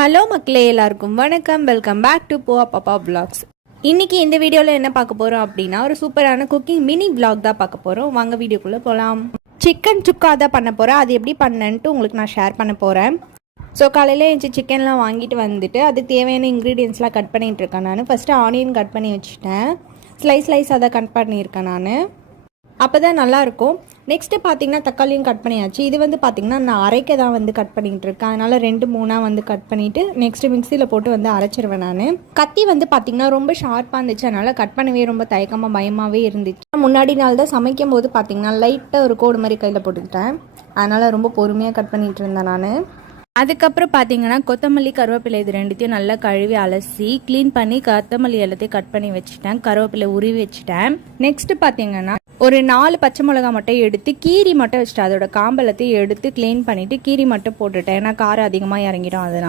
Hello மக்களே, எல்லாருக்கும் வணக்கம். வெல்கம் பேக் டு போவா பாப்பா vlogs. இன்னைக்கு இந்த வீடியோவில் என்ன பார்க்க போகிறோம் அப்படின்னா, ஒரு சூப்பரான குக்கிங் மினி vlog தான் பார்க்க போகிறோம். வாங்க வீடியோக்குள்ளே போகலாம். சிக்கன் சுக்கா தான் பண்ண போகிறேன். அது எப்படி பண்ணேன்ட்டு உங்களுக்கு நான் ஷேர் பண்ண போகிறேன். ஸோ காலையில் எழுந்து சிக்கன்லாம் வாங்கிட்டு வந்துட்டு அதுக்கு தேவையான இன்க்ரீடியன்ஸ்லாம் கட் பண்ணிகிட்டு இருக்கேன். நான் ஃபஸ்ட்டு ஆனியன் கட் பண்ணி வச்சுட்டேன். ஸ்லைஸ் அதை கட் பண்ணியிருக்கேன் நான். அப்போ தான் நல்லாயிருக்கும். நெக்ஸ்ட்டு பார்த்திங்கன்னா தக்காளியும் கட் பண்ணியாச்சு. இது பார்த்திங்கன்னா நான் அரைக்க தான் கட் பண்ணிகிட்டு இருக்கேன். அதனால் 2-3 கட் பண்ணிவிட்டு நெக்ஸ்ட்டு மிக்சியில் போட்டு அரைச்சிருவேன் நான். கத்தி பார்த்திங்கன்னா ரொம்ப ஷார்ப்பாக இருந்துச்சு. அதனால் கட் பண்ணவே ரொம்ப தயக்கமாக பயமாகவே இருந்துச்சு. முன்னாடி நாள் தான் சமைக்கும் போது பார்த்திங்கன்னா லைட்டாக ஒரு கோடு மாதிரி கையில் போட்டுக்கிட்டேன். அதனால் ரொம்ப பொறுமையாக கட் பண்ணிகிட்டு இருந்தேன் நான். அதுக்கப்புறம் பார்த்தீங்கன்னா கொத்தமல்லி கருவேப்பிலை இது ரெண்டுத்தையும் நல்லா கழுவி அலசி க்ளீன் பண்ணி கொத்தமல்லி எல்லாத்தையும் கட் பண்ணி வச்சுட்டேன். கருவேப்பிலை உருவி வச்சுட்டேன். நெக்ஸ்ட் பார்த்தீங்கன்னா ஒரு 4 பச்சை மிளகா மட்டும் எடுத்து கீரி மட்டும் வச்சுட்டேன். அதோட காம்பலத்தையும் எடுத்து க்ளீன் பண்ணிவிட்டு கீரி மட்டும் போட்டுட்டேன். ஏன்னா காரம் அதிகமாக இறங்கிடும் அதனால்.